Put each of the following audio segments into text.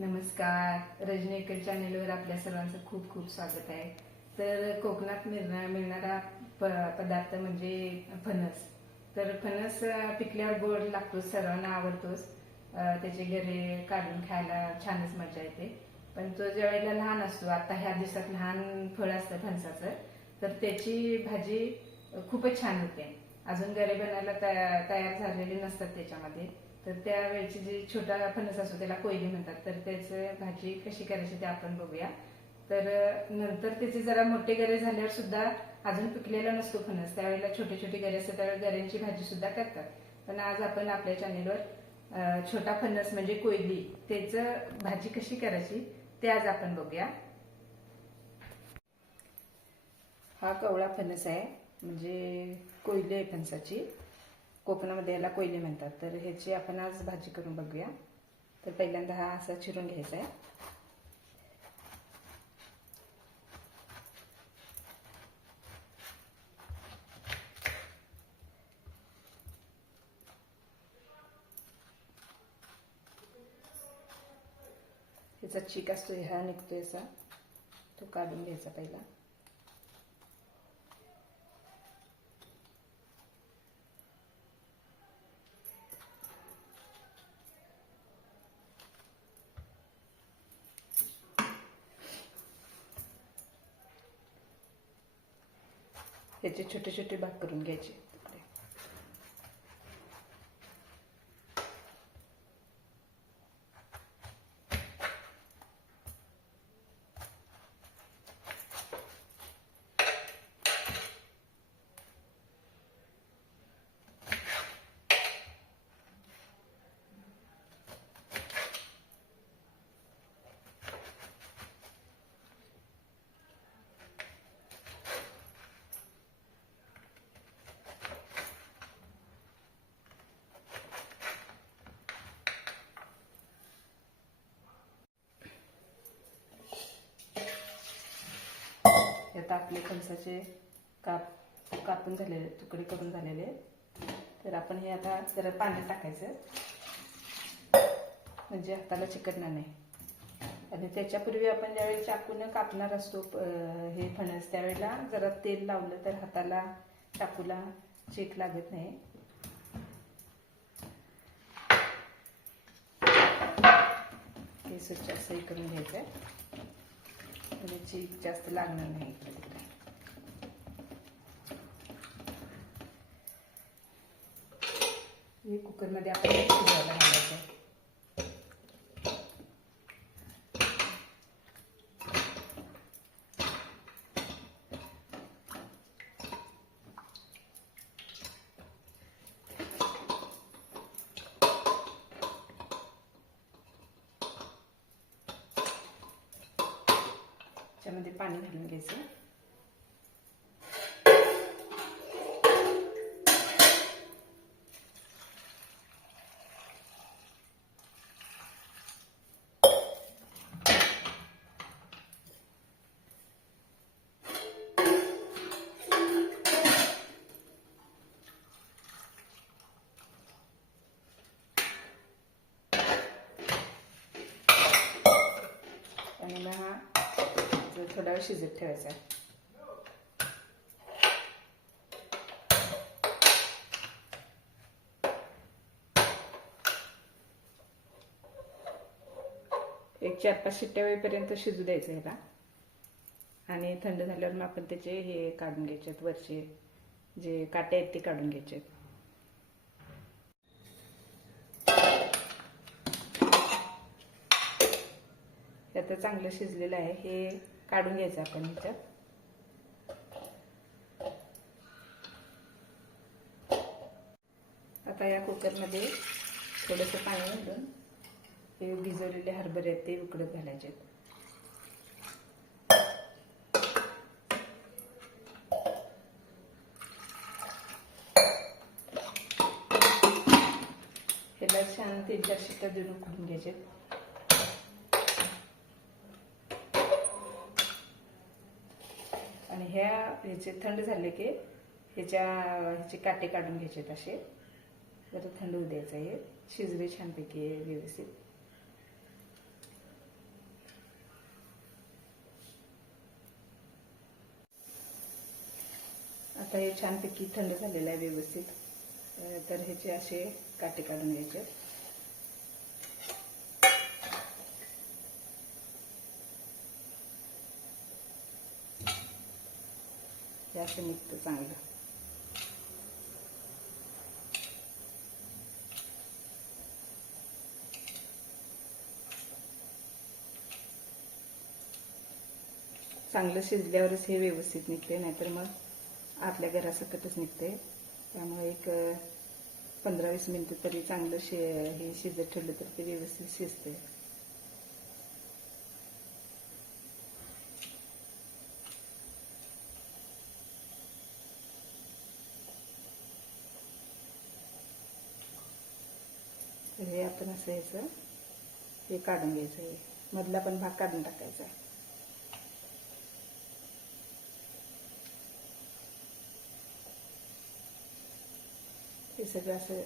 नमस्कार, रजनीकर चॅनेलवर आपल्या सर्वांचं खूप खूप स्वागत आहे. तर कोकणात मिळणारा पदार्थ म्हणजे फणस. तर फणस पिकल्यावर गोड लागतो, सर्वांना आवडतोच. त्याचे गरे काढून खायला छानच मजा येते. पण तो ज्या वेळेला लहान असतो, आता ह्या दिवसात लहान फळ असतं फणसाचं, तर त्याची भाजी खूपच छान होते. अजून गरे बनायला तयार झालेले नसतात त्याच्यामध्ये. तर त्यावेळेची जी छोटा फणस असतो त्याला कोयली म्हणतात. तर त्याची भाजी कशी करायची ते आपण बघूया. तर नंतर त्याचे जरा मोठे गरे झाल्यावर सुद्धा अजून पिकलेला नसतो फणस, त्यावेळेला छोटे छोटे गरे असतात, त्यावेळेला गऱ्यांची भाजी सुद्धा करतात. पण आज आपण आपल्या चॅनेलवर छोटा फणस म्हणजे कोयली त्याचं भाजी कशी करायची ते आज आपण बघूया. हा कवळा फणस आहे, म्हणजे कोयली आहे फणसाची. कोकणामध्ये याला कोयली म्हणतात. तर ह्याची आपण आज भाजी करून बघूया. तर पहिल्यांदा हा असा चिरून घ्यायचा आहे. ह्याचा चीक असतो, हा निघतोय असा, तो काढून घ्यायचा पहिला. ह्याचे छोटे छोटे भाग करून घ्यायचे. आता आपले फणसाचे कापून झालेले तुकडे करून झालेले. तर आपण हे आता जरा पाण्यात टाकायचं, म्हणजे हाताला चिकटणार नाही. आणि त्याच्यापूर्वी आपण ज्यावेळी चाकून कापणार असतो हे फणस, त्यावेळेला जरा तेल लावलं तर हाताला चाकूला चीक लागत नाही. हे स्वच्छ असंही करून घ्यायचं, म्हणजे चीक जास्त लागणार नाही. हे कुकरमध्ये आपण शिजवायला घालायचं. त्याच्यामध्ये पाणी घालून घ्यायचं. आणि मग हा थोडा वेळ शिजत ठेवायचा. एक 4-5 शिट्ट्या वेळेपर्यंत शिजू द्यायचं ह्याला. आणि थंड झाल्यावर मग आपण त्याचे हे काढून घ्यायचे, वरचे जे काटे आहेत ते काढून घ्यायचे. आता चांगलं शिजलेलं आहे, हे काढून घ्यायचं आपण ह्याच्यात. आता या कुकरमध्ये थोडंसं पाणी घालून हे भिजवलेले हरभरे आहेत ते उकडत घालायचे. ह्याला छान 3-4 शिट्ट्या देऊन उकडून घ्यायचे. आणि ह्याचे थंड झाले की ह्याचे काटे काढून घ्यायचे. असे जरा थंड होऊ द्यायचं. हे शिजले छानपैकी व्यवस्थित. आता हे छानपैकी थंड झालेलं आहे व्यवस्थित. तर ह्याचे असे काटे काढून घ्यायचे. हे असं निघतं चांगलं. चांगलं शिजल्यावरच हे व्यवस्थित निघते, नाहीतर मग आतल्या घरासकटच निघते. त्यामुळे एक 15-20 मिनिटं तरी चांगलं हे शिजत ठेवलं तर ते व्यवस्थित शिजते. तर हे आपण असं यायचं हे काढून घ्यायचं आहे. मधला पण भाग काढून टाकायचा. हे सगळं असं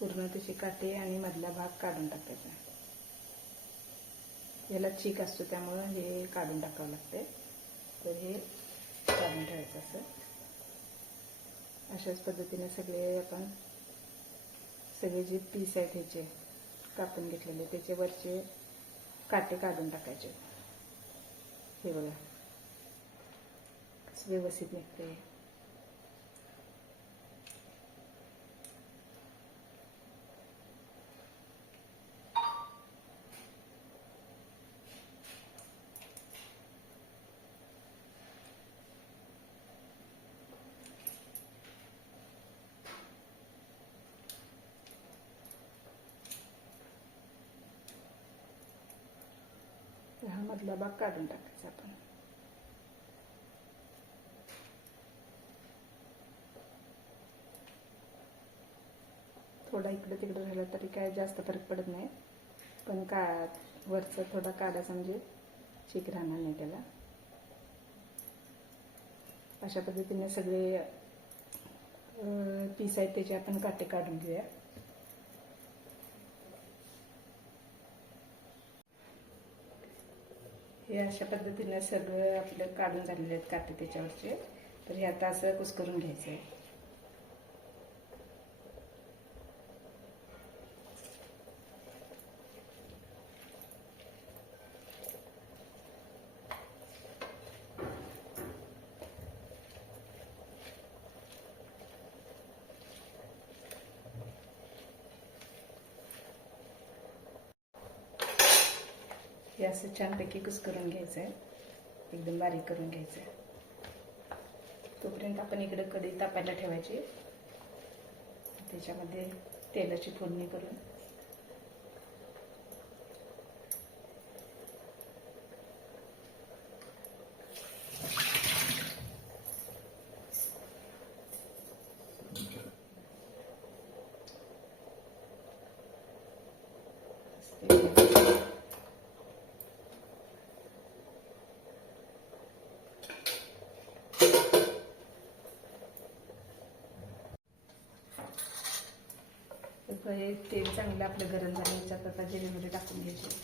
पूर्ण त्याचे काटे आणि मधला भाग काढून टाकायचा. याला चीक असतो त्यामुळं हे काढून टाकावं लागते. तर हे काढून ठेवायचं असं. अशाच पद्धतीने सगळे जे पीस आहेत ह्याचे कापून घेतलेले त्याचे वरचे काटे काढून टाकायचे. हे बघा व्यवस्थित निघते. हा मधला भाग काढून टाकायचा आपण. थोडा इकडे तिकडे राहिला तरी काय जास्त फरक पडत नाही, पण वरचा थोडा काढायचा म्हणजे चीक राहणार नाही त्याला. अशा पद्धतीने सगळे पीस आहेत त्याचे आपण काटे काढून घेऊया. हे अशा पद्धतीने सगळं आपलं काढून झालेले आहेत काटे त्याच्यावरचे. तर हे आता असं कुस्करून घ्यायचं आहे. हे असं छानपैकी कुस्करून घ्यायचं आहे. एकदम बारीक करून घ्यायचं आहे. तोपर्यंत आपण इकडे कढई तापायला ठेवायची. त्याच्यामध्ये तेलाची फोडणी करून हे तेल चांगलं आपलं गरम झालं. याच्यात आता जिरे मोहरी टाकून घ्यायचे.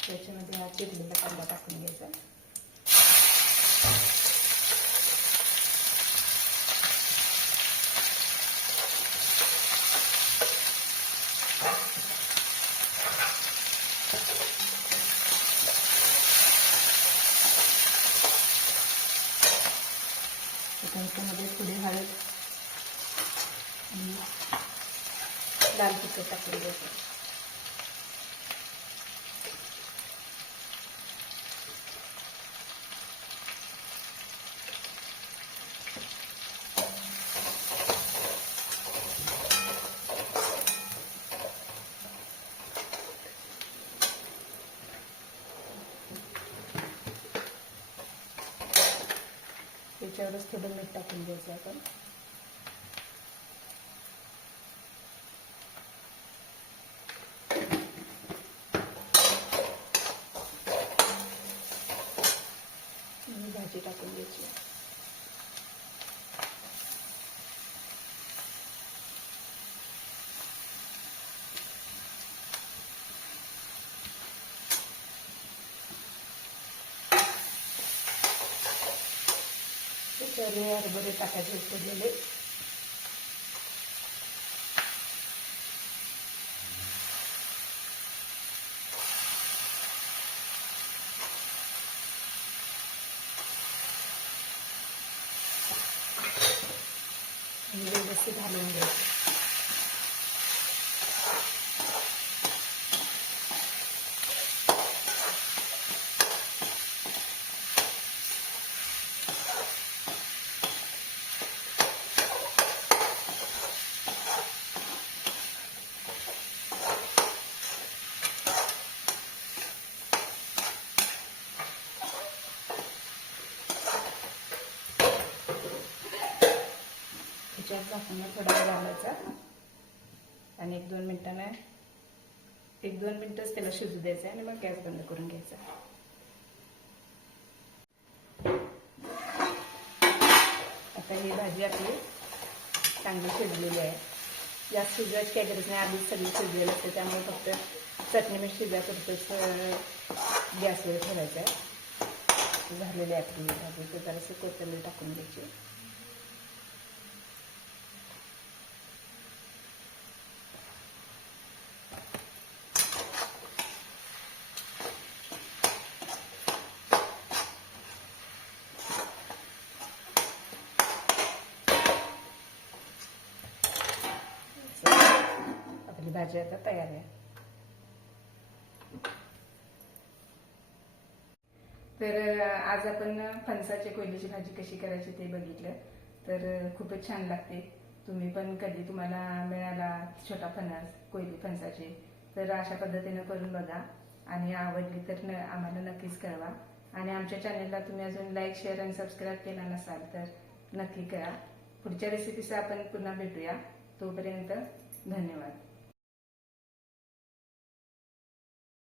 त्याच्यामध्ये हा चिरलेला कांदा टाकून घ्यायचा. त्याच्यामध्ये थोडी हळद आणि लाल तिखट टाकून घ्यायचं. त्याच्यावरच थोडं मीठ टाकून घ्यायचं आपण. भाजी टाकून घ्यायची. त्याच्यावर हरभरे टाकायचे उकडलेले. व्यवस्थित घालून घ्यायचं. त्याच्यात झाकून थोडा वेळ घालायचा आणि 1-2 मिनिटांना 1-2 मिनिटच त्याला शिजू द्यायचं आणि मग गॅस बंद करून घ्यायचा. आता ही भाजी आपली चांगली शिजलेली आहे. जास्त शिजवायची काही गरज नाही, आधीच सगळी शिजलेली असते, त्यामुळे फक्त चटणी मीठ शिजायपुरतंच गॅसवर ठेवायचं आहे. झालेली आहे आपली भाजी. तर जराशी कोथिंबीर टाकून घ्यायची. आपली भाजी आता तयार आहे. तर आज आपण फणसाची कोयलीची भाजी कशी करायची ते बघितलं. तर खूपच छान लागते. तुम्ही पण कधी तुम्हाला मिळाला छोटा फणस, कोयली फणसाची, तर अशा पद्धतीने करून बघा आणि आवडली तर आम्हाला नक्कीच कळवा. आणि आमच्या चॅनेलला तुम्ही अजून लाईक, शेअर आणि सबस्क्राईब केला नसाल तर नक्की करा. पुढच्या रेसिपीसह आपण पुन्हा भेटूया. तोपर्यंत धन्यवाद.